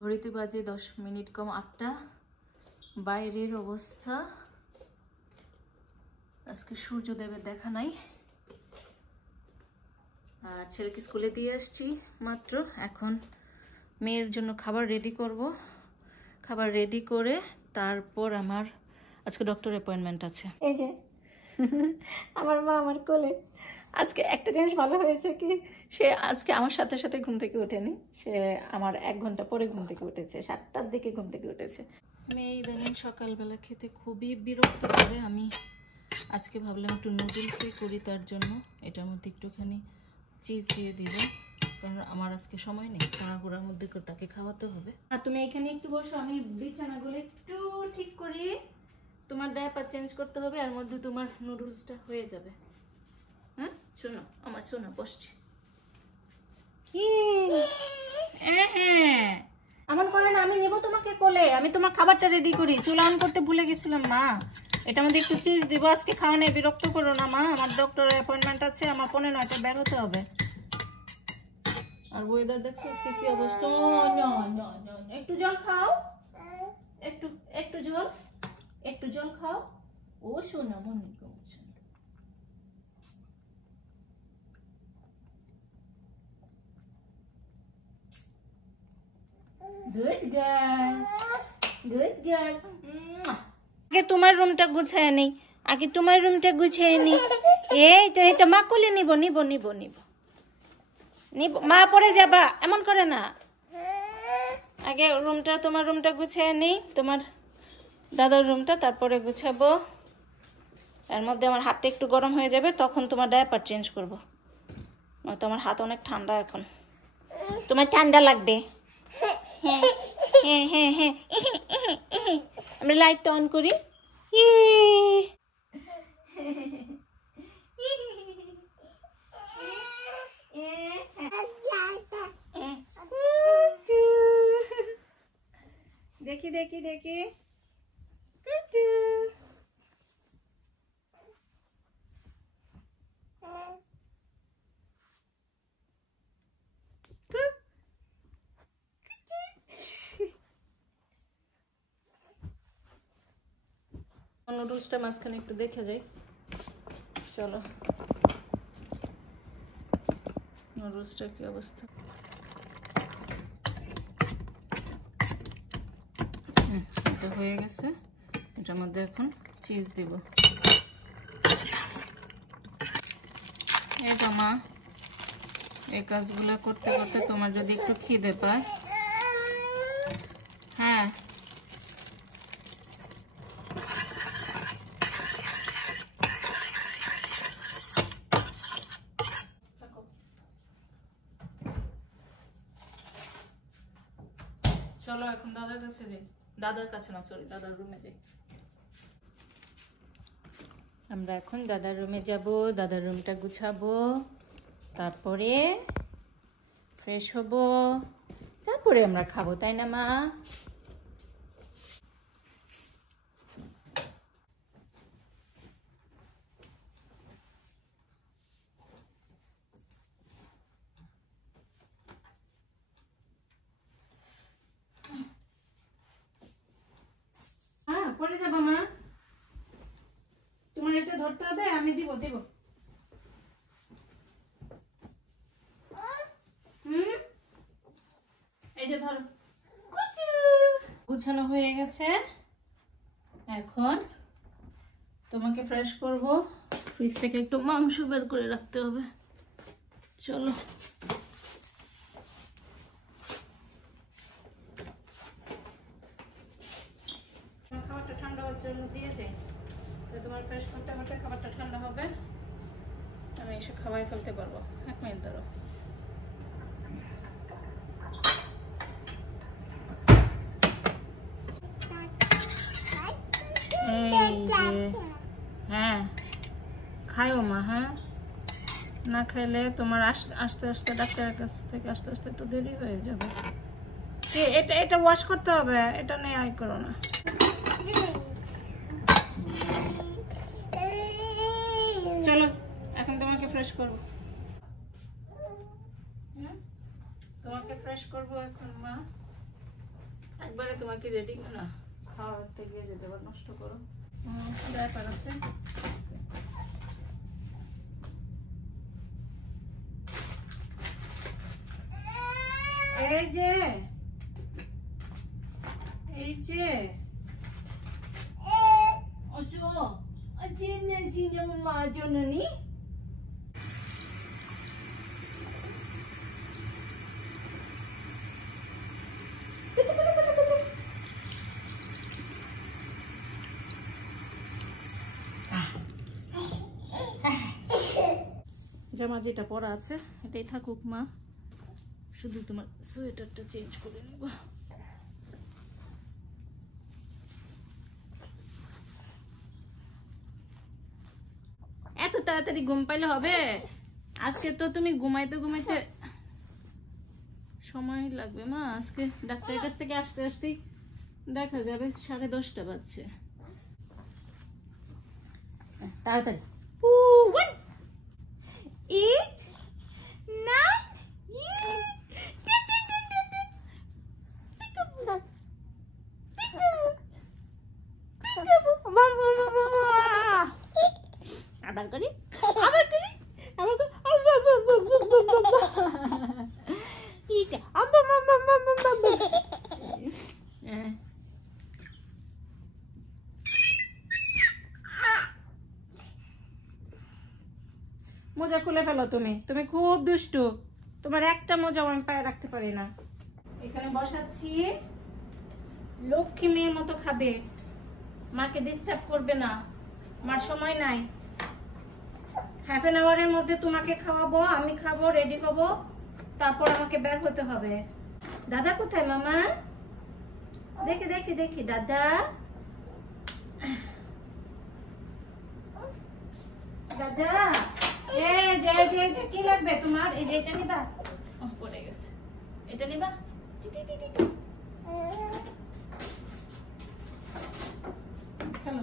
ঘড়িতে বাজে 10 মিনিট কম 8টা। বাইরের অবস্থা আজকে সূর্যদেবের দেখা নাই। আর ছেলেকে স্কুলে দিয়ে আসছি মাত্র। এখন মেয়ের জন্য খাবার রেডি করব। খাবার রেডি করে তারপর আমার আজকে ডক্টর অ্যাপয়েন্টমেন্ট আছে। এই যে আমার মা আমার কোলে। আজকে একটা জিনিস ভালো হয়েছে কি, সে আজকে আমার সাথে সাথে ঘুম থেকে ওঠেনি, সে আমার 1 ঘন্টা পরে ঘুম থেকে উঠেছে, 7টার দিকে ঘুম থেকে উঠেছে। মেয়ে ইদানিং সকালবেলা খেতে খুবই বিরক্ত করে। আমি আজকে ভাবলাম একটু নুডলসই করি তার জন্য। এটার মধ্যে একটুখানি চিজ দিয়ে দিব, কারণ আমার আজকে সময় নেই, তাড়াহুড়ার মধ্যে তাকে খাওয়াতে হবে। আর তুমি এখানে একটু বসো, আমি বিছানাগুলো একটু ঠিক করি। তোমার ডায়াপার চেঞ্জ করতে হবে, আর মধ্যে তোমার নুডলসটা হয়ে যাবে। হ্যাঁ শোনো আমার, শোনো বসছি। কি হ্যাঁ এমন করে না, আমি নেবো তোমাকে কোলে। আমি তোমার খাবারটা রেডি করি, চুলা অন করতে ভুলে গেছিলাম মা। এটার মধ্যে একটু চিজ দিব। আজকে খাওয়া নেই, বিরক্ত করো না মা, আমার ডক্টরের অ্যাপয়েন্টমেন্ট আছে, আমার 9:15 বের হতে হবে। আর ওয়েদার দেখছো কি অবস্থা। একটু জল খাও, একটু একটু জল, একটু জল খাও। ও শোনা মন গুড গার্ল, গুড গার্ল। আগে তোমার রুমটা গুছায় নেই, আগে তোমার রুমটা গুছিয়ে নি। এই তো এটা মা কোলে নিব নিব নিব নিব নিব, মা পরে যাবা, এমন করে না। আগে রুমটা, তোমার রুমটা গুছিয়ে নেই, তোমার দাদার রুমটা তারপরে গুছাবো। এর মধ্যে আমার হাতটা একটু গরম হয়ে যাবে, তখন তোমার ডায়াপার চেঞ্জ করবো। তোমার হাত অনেক ঠান্ডা এখন, তোমার ঠান্ডা লাগবে। হ্যাঁ হ্যাঁ হ্যাঁ হ্যাঁ, আমরা লাইটটা অন করি। দেখি দেখি দেখি, নুডলসটা মাঝখানে একটু দেখে যাই। চলো নুডলসটা কি অবস্থা। এটা হয়ে গেছে, এটার মধ্যে এখন চিজ দিব। এই তো মা, এই কাজগুলো করতে করতে তোমার যদি একটু খিদে পায়। হ্যাঁ চলো এখন দাদার কাছে যাই। দাদার কাছে না, সরি, দাদার রুমে যাই। আমরা এখন দাদার রুমে যাব, দাদার রুমটা গুছাবো, তারপরে ফ্রেশ হব, তারপরে আমরা খাবো, তাই না মা? হ্যাঁ পরে যাবো মা, তোমার এটা ধরতে হবে, আমি দিব দিব। এই যে ধরো। গুছানো হয়ে গেছে, এখন তোমাকে ফ্রেশ করব। ফ্রিজ থেকে একটু মাংস বের করে রাখতে হবে। চলো খাবারটা ঠান্ডা হওয়ার জন্য দিয়ে যাই, তোমার ফ্রেশ করতে করতে খাবারটা ঠান্ডা হবে, আমি এসে খাওয়াই ফেলতে পারবো। 1 মিনিট ধরো। হ্যাঁ খাইও মা, হ্যাঁ না খাইলে তোমার আস্তে আস্তে ডাক্তারের কাছ থেকে আসতে আসতে তো দেরি হয়ে যাবে। এটা এটা ওয়াশ করতে হবে, এটা নিয়ে আই করো না। চলো এখন তোমাকে ফ্রেশ করবো, তোমাকে ফ্রেশ করবো এখন মা। একবারে তোমাকে রেডি না খাওয়াতে গিয়ে যেতে আবার নষ্ট করো। ডায়াপার আছে, এই যে মা জননী জামা যেটা পরা আছে এটাই থাকুক মা, শুধু তোমার সোয়েটারটা চেঞ্জ করে নেব। এত তাড়াতাড়ি ঘুম পাইলে হবে? আজকে তো তুমি ঘুমাইতে ঘুমাইতে সময় লাগবে মা। আজকে ডাক্তারের কাছ থেকে আসতে আসতেই দেখা যাবে 10:30 বাজছে। তাড়াতাড়ি 8 9 আবার করি মোজা খুলে ফেলো। তুমি খুব দুষ্টু, তোমার একটা মোজা আমি পায়ে রাখতে পারি না। এখানে বসাচ্ছি, লক্ষ্মী মেয়ের মতো খাবে, মাকে ডিস্টার্ব করবে না, মার সময় নাই। হাফ এন আওয়ারের মধ্যে তোমাকে খাওয়াবো, আমি খাবো, রেডি হবো, তারপর আমাকে বের হতে হবে। দাদা কোথায় মামা? দেখি দেখি দেখি দাদা, দাদা কি লাগবে তোমার? এই যে এটা নিবা, পড়ে গেছে, এটা নিবা, চলো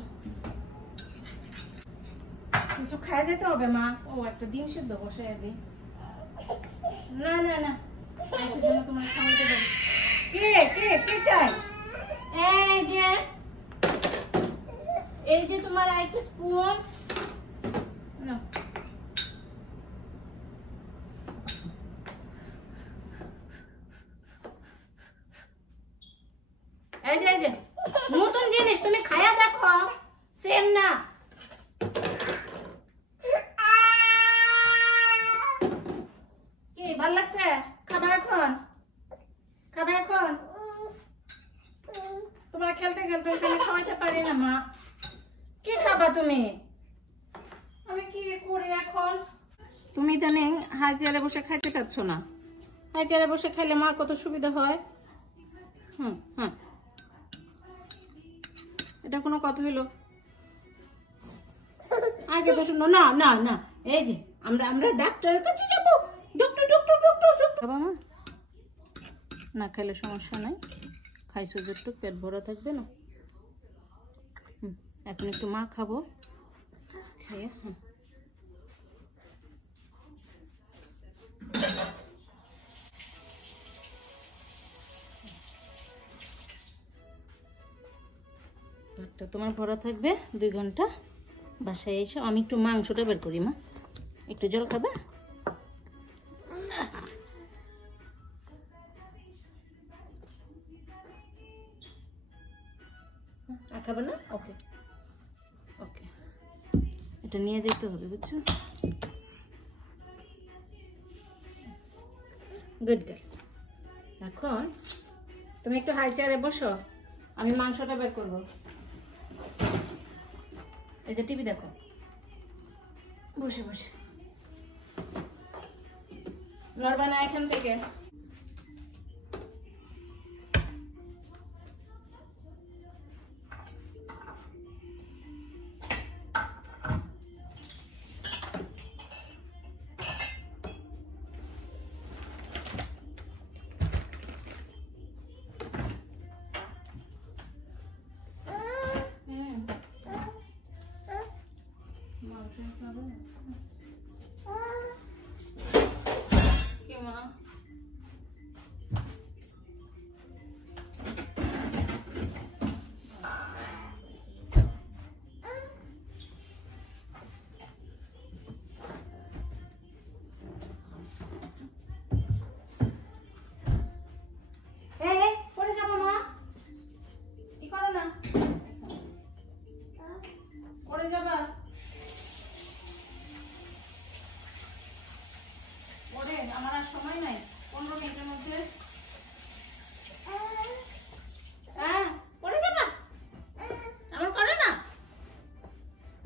কিছু খাই যেতে হবে মা। ও একটা ডিম সিদ্ধ বসাই দিই। না না না, তোমার খাওয়াতে দেবো। কে চাই? এই যে তোমার একটা স্পুন। এই যে নতুন জিনিস, তুমি খায়া দেখো, সেম না। কি ভাল লাগছে? খাবা এখন? তোমার খেলতে খেলতে খাওয়াতে পারি না মা। কি খাবা তুমি? আমি কি করি এখন? তুমি জানেন হাই চেয়ারে বসে খাইতে চাচ্ছ না। হাই চেয়ারে বসে খাইলে মার কত সুবিধা হয়। এটা কোনো কথা হইলো? আগে তো শুনো, না না না, এই যে আমরা ডাক্তারের কাছে যাবো। ডক্টর খাবা মা? না খাইলে সমস্যা নাই, খাইছো যতটুকু পেট ভরা থাকবে না। এখন একটু মা খাবো, খাইয়ে পেটটা তোমার ভরা থাকবে 2 ঘন্টা। বাসায় এসে আমি একটু মাংসটা বের করি মা, একটু জল খাবে? খাবে না? ওকে ওকে, এটা নিয়ে যেতে হবে, বুঝছো? Good girl. এখন তুমি একটু হাই চেয়ারে বসো, আমি মাংসটা বের করবো। এই যে টিভি দেখো, বসে বসে লড়বা না এখান থেকে।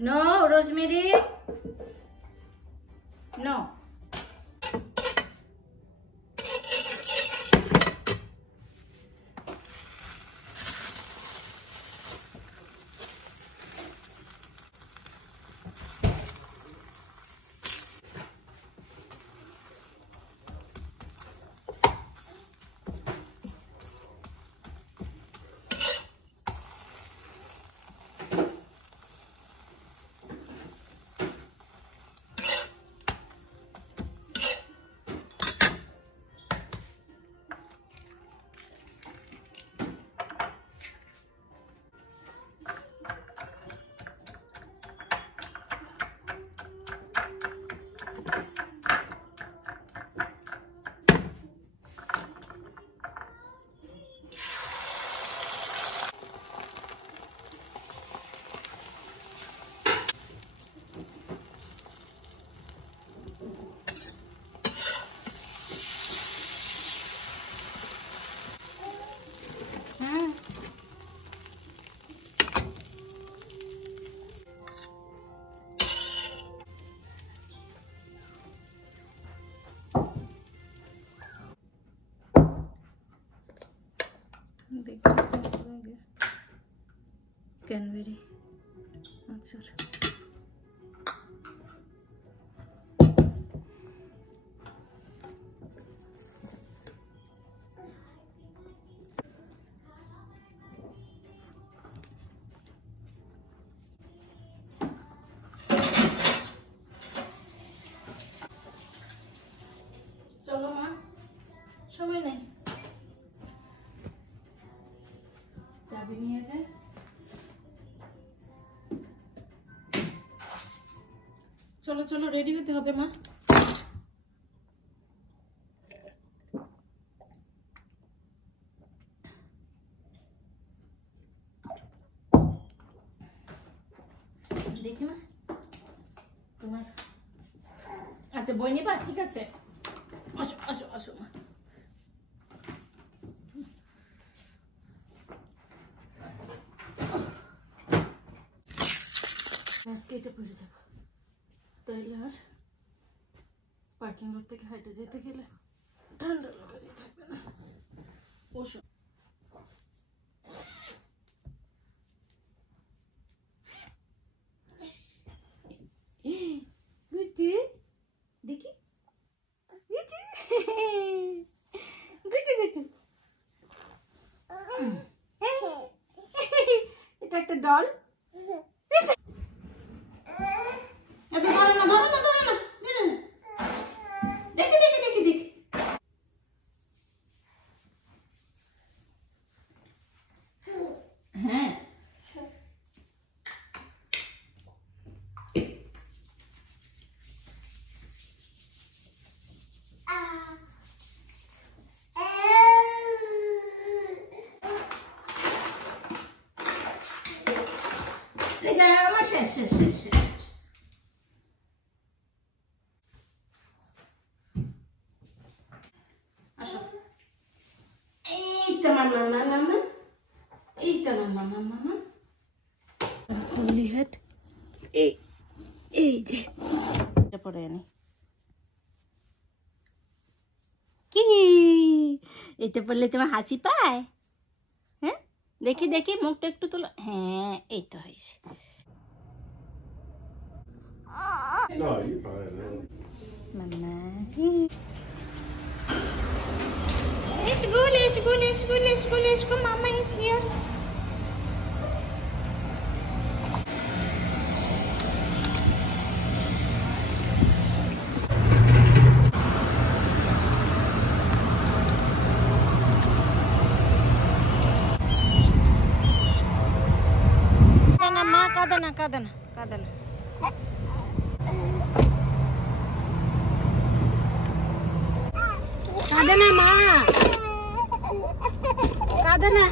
No rosemary, no. ক্যানবেরি আচার। চলো মা, সময় নেই, চাবি নিয়ে যায়। চলো চলো রেডি হতে হবে মা। দেখি মা তোমার, আচ্ছা বই নিবা, ঠিক আছে, আসো আসো আসো মা। আজকে এটা পড়ে যাবো, তাইলে আর পার্কিং লট থেকে হাইটে যেতে গেলে ঠান্ডা লাগারই থাকবে না। ওষুধ গুটি দেখি, গুটি গুটি গুটি, এটা একটা ডল। আসো, এইটা মামা মামা, এইটা মামা মামা মামা, হোলি হেড, এই যে এটা পরে আনি। কি এটা পড়লে তোমার হাসি পায়? হ্যাঁ দেখি দেখি মুখটা একটু তোলো, হ্যাঁ এই তো হয়েছে। No, you're fine. Mama. Let's go, let's go, let's go, let's go, let's go. Mama is here. Kadana, kadana, kadana. Kadana, ma. Kadana.